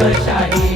बसाई